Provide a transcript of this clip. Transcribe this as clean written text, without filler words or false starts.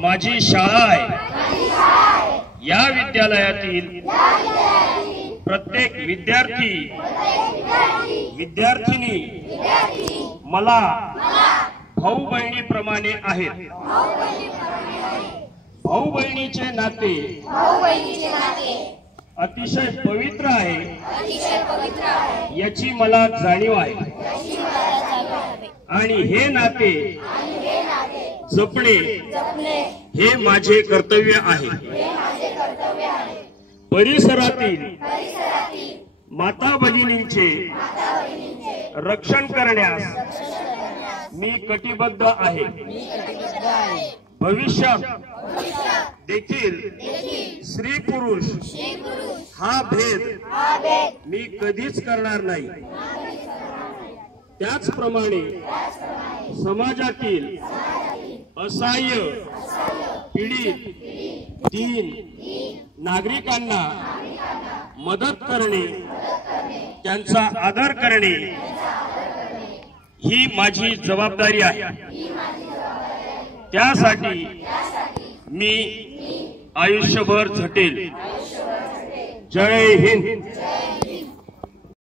माझी शाळा आहे। या विद्यालयातील प्रत्येक विद्यार्थी विद्यार्थिनी मला भाऊ बहिणीप्रमाणे आहेत। भाऊ बहिणीचे नाते अतिशय पवित्र आहे याची मला जाणीव आहे आणि हे नाते जपणे हे माझे कर्तव्य आहे। परिसरातील माता भगिनींचे रक्षण करण्यास मी कटिबद्ध आहे। भविष्यात देखील स्त्री पुरुष हा भेद मी कधीच करणार नाही। त्याचप्रमाणे समाजातील असहाय्य पीडित दीन नागरिकांना मदत करणे त्यांचा आदर करणे ही माझी जबाबदारी आहे। त्यासाठी मी आयुष्यभर झटेल। जय हिंद।